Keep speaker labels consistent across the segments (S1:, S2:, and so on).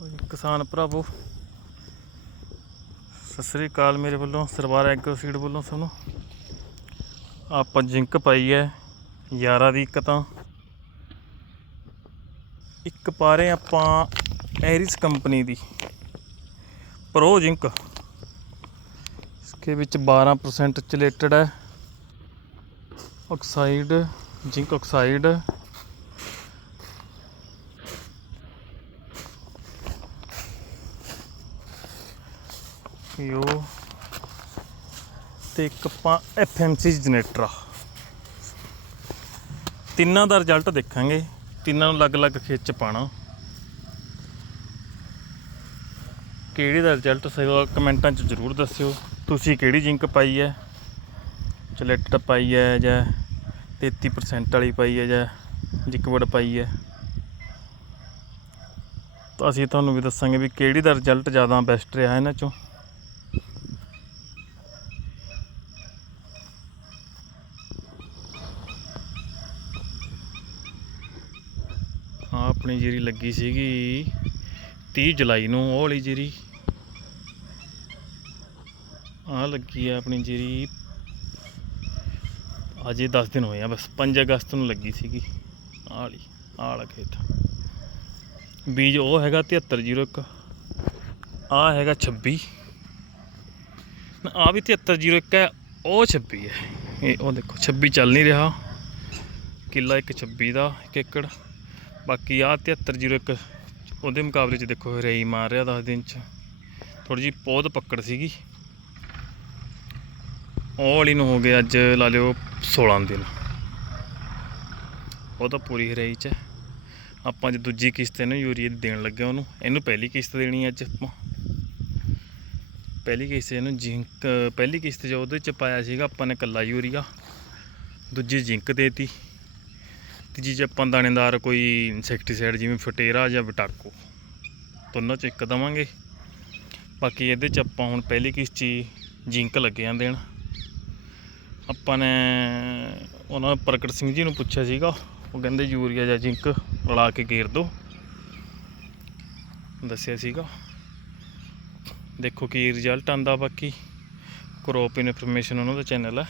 S1: ਕਿਸਾਨ ਭਰਾਵੋ, ਸਤਿ ਸ੍ਰੀ ਅਕਾਲ ਮੇਰੇ ਵੱਲੋਂ ਸਰਵਾਰ ਐਗਰੋ ਸੀਡ ਵੱਲੋਂ ਸਭ ਨੂੰ ਆਪਾਂ ਜਿੰਕ ਪਾਈ ਹੈ, ਯਾਰਾ ਦੀ ਇੱਕ ਤਾਂ ਇੱਕ ਪਾ ਰਹੇ ਆਪਾਂ ਐਰਿਸ ਕੰਪਨੀ ਦੀ, ਪ੍ਰੋ ਜਿੰਕ। ਇਸਕੇ ਵਿੱਚ 12% ਚਲੇਟਡ ਹੈ। ਆਕਸਾਈਡ ਜਿੰਕ ਆਕਸਾਈਡ ਯੋ ਤੇ ਇੱਕ ਆਪਾਂ ਐਫਐਮਸੀ ਜਨਰੇਟਰ ਆ। ਤਿੰਨਾਂ ਦਾ ਰਿਜ਼ਲਟ ਦੇਖਾਂਗੇ। ਤਿੰਨਾਂ ਨੂੰ ਅਲੱਗ-ਅਲੱਗ ਖਿੱਚ ਪਾਣਾ ਕਿਹੜੀ ਦਾ ਰਿਜ਼ਲਟ ਸਹੀ ਕਮੈਂਟਾਂ 'ਚ ਜ਼ਰੂਰ ਦੱਸਿਓ। ਤੁਸੀਂ ਕਿਹੜੀ ਜਿੰਕ ਪਾਈ ਹੈ? ਚਲੇਟਰ ਪਾਈ ਹੈ ਜਾਂ 33% ਵਾਲੀ ਪਾਈ ਹੈ ਜਾਂ ਲਿਕਵਿਡ ਪਾਈ ਹੈ? ਤਾਂ ਅਸੀਂ ਤੁਹਾਨੂੰ ਵੀ ਦੱਸਾਂਗੇ ਵੀ ਕਿਹੜੀ ਦਾ ਰਿਜ਼ਲਟ ਜ਼ਿਆਦਾ ਬੈਸਟ ਰਿਹਾ ਇਹਨਾਂ ਚੋਂ ਆ ਆਪਣੀ ਜੀਰੀ ਲੱਗੀ ਸੀਗੀ 30 ਜੁਲਾਈ ਨੂੰ, ਉਹ ਵਾਲੀ ਜੀਰੀ। ਆ ਲੱਗੀ ਆ ਆਪਣੀ ਜੀਰੀ। ਅਜੇ 10 ਦਿਨ ਹੋਏ ਆ, ਬਸ 5 ਅਗਸਤ ਨੂੰ ਲੱਗੀ ਸੀਗੀ। ਆਹ ਵਾਲੀ, ਆਹ ਵਾਲਾ ਖੇਤ। ਬੀਜ ਉਹ ਹੈਗਾ 7301 ਆ ਹੈਗਾ 26 ਆ ਵੀ 7301 ਹੈ, ਉਹ 26 ਹੈ। ਇਹ ਉਹ ਦੇਖੋ 26 ਚੱਲ ਨਹੀਂ ਰਿਹਾ। ਕਿੱਲਾ ਇੱਕ 26 ਦਾ, ਇੱਕ ਏਕੜ। ਬਾਕੀ ਆ 7301 ਉਹਦੇ ਮੁਕਾਬਲੇ ਚ ਦੇਖੋ ਰੇਈ ਮਾਰ ਰਿਹਾ 10 ਦਿਨ ਚ। ਥੋੜੀ ਜੀ ਪੌਦ ਪੱਕੜ ਸੀਗੀ। ਉਹ ਵਾਲੀ ਨੂੰ ਹੋ ਗਏ ਅੱਜ ਲਾ ਲਿਓ 16 ਦਿਨ। ਉਹ ਤਾਂ ਪੂਰੀ ਹਰਾਈ ਚ ਹੈ। ਆਪਾਂ ਜੇ ਦੂਜੀ ਕਿਸ਼ਤ ਇਹਨੂੰ ਯੂਰੀਆ ਦੇਣ ਲੱਗੇ ਉਹਨੂੰ। ਇਹਨੂੰ ਪਹਿਲੀ ਕਿਸ਼ਤ ਦੇਣੀ ਅੱਜ ਆਪਾਂ। ਪਹਿਲੀ ਕਿਸ਼ਤ ਇਹਨੂੰ ਜਿੰਕ, ਪਹਿਲੀ ਕਿਸ਼ਤ ਜੋ ਉਹਦੇ ਚ ਪਾਇਆ ਸੀਗਾ, ਆਪਾਂ ਨੇ ਕੱਲਾ ਯੂਰੀਆ। ਦੂਜੀ ਜਿੰਕ ਦੇਤੀ। ਤੀਜੀ ਚ ਆਪਾਂ ਦਾਣੇਦਾਰ ਕੋਈ ਇਨਸੈਕਟੀਸਾਈਡ ਜਿਵੇਂ ਫਟੇਰਾ ਜਾਂ ਬਟਾਕੋ ਦੋਨਾਂ ਚ ਇੱਕ ਦਵਾਂਗੇ। ਬਾਕੀ ਇਹਦੇ ਚ ਆਪਾਂ ਹੁਣ ਪਹਿਲੀ ਕਿਸ਼ਤ 'ਚ ਜਿੰਕ ਲੱਗੇ ਆਂ ਦੇਣ। ਆਪਾਂ ਨੇ ਉਹਨਾਂ ਪ੍ਰਗਟ ਸਿੰਘ ਜੀ ਨੂੰ ਪੁੱਛਿਆ ਸੀਗਾ, ਉਹ ਕਹਿੰਦੇ ਯੂਰੀਆ ਜਾਂ ਜਿੰਕ ਰਲਾ ਕੇ ਗੇਰ ਦੋ। ਦੱਸਿਆ ਸੀਗਾ। ਦੇਖੋ ਕੀ ਰਿਜ਼ਲਟ ਆਂਦਾ ਬਾਕੀ। ਕਰੋਪ ਇਨਫੋਰਮੇਸ਼ਨ ਉਹਨਾਂ ਦਾ ਚੈਨਲ ਹੈ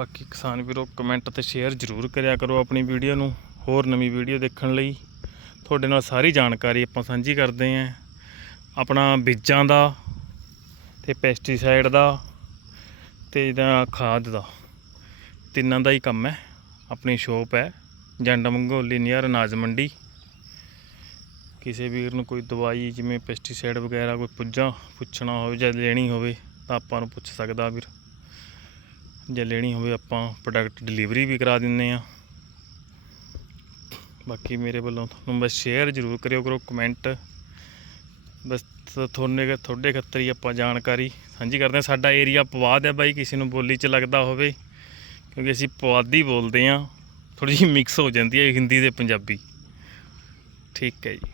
S1: ਬਾਕੀ ਕਿਸਾਨ ਵੀਰੋ ਕਮੈਂਟ ਤੇ ਸ਼ੇਅਰ ਜ਼ਰੂਰ ਕਰਿਆ ਕਰੋ ਆਪਣੀ ਵੀਡੀਓ ਨੂੰ, ਹੋਰ ਨਵੀਂ ਵੀਡੀਓ ਦੇਖਣ ਲਈ। ਤੁਹਾਡੇ ਨਾਲ ਸਾਰੀ ਜਾਣਕਾਰੀ ਆਪਾਂ ਸਾਂਝੀ ਕਰਦੇ ਆਂ ਆਪਣਾ ਬੀਜਾਂ ਦਾ ਤੇ ਪੈਸਟੀਸਾਈਡ ਦਾ ਤੇ ਇਹਦਾ ਖਾਦ ਦਾ। ਤਿੰਨਾਂ ਦਾ ਹੀ ਕੰਮ ਹੈ। ਆਪਣੀ ਸ਼ੋਪ ਹੈ, ਜੰਡ ਮੰਗੋਲੀ ਨੀਅਰ ਅਨਾਜ ਮੰਡੀ। ਕਿਸੇ ਵੀਰ ਨੂੰ ਕੋਈ ਦਵਾਈ ਜਿਵੇਂ ਪੈਸਟੀਸਾਈਡ ਵਗੈਰਾ ਕੋਈ ਪੁੱਜਾਂ, ਪੁੱਛਣਾ ਹੋਵੇ ਜਾਂ ਲੈਣੀ ਹੋਵੇ ਤਾਂ ਆਪਾਂ ਨੂੰ ਪੁੱਛ ਸਕਦਾ ਵੀਰ। ਜੇ ਲੈਣੀ ਹੋਵੇ ਆਪਾਂ ਪ੍ਰੋਡਕਟ ਡਿਲੀਵਰੀ ਵੀ ਕਰਾ ਦਿੰਨੇ ਆ ਬਾਕੀ ਮੇਰੇ ਵੱਲੋਂ ਤੁਹਾਨੂੰ ਬਸ ਸ਼ੇਅਰ ਜ਼ਰੂਰ ਕਰਿਓ ਕਰੋ ਕਮੈਂਟ ਬਸ ਤੁਹਾਡੇ ਤੁਹਾਡੇ ਖੱਤਰ ਹੀ ਆਪਾਂ ਜਾਣਕਾਰੀ ਸਾਂਝੀ ਕਰਦੇ ਹਾਂ। ਸਾਡਾ ਏਰੀਆ ਪਵਾਦ ਹੈ ਬਾਈ, ਕਿਸੇ ਨੂੰ ਬੋਲੀ 'ਚ ਲੱਗਦਾ ਹੋਵੇ, ਕਿਉਂਕਿ ਅਸੀਂ ਪਵਾਦੀ ਬੋਲਦੇ ਹਾਂ। ਥੋੜੀ ਜਿਹੀ ਮਿਕਸ ਹੋ ਜਾਂਦੀ ਹੈ ਹਿੰਦੀ ਤੇ ਪੰਜਾਬੀ। ਠੀਕ ਹੈ ਜੀ।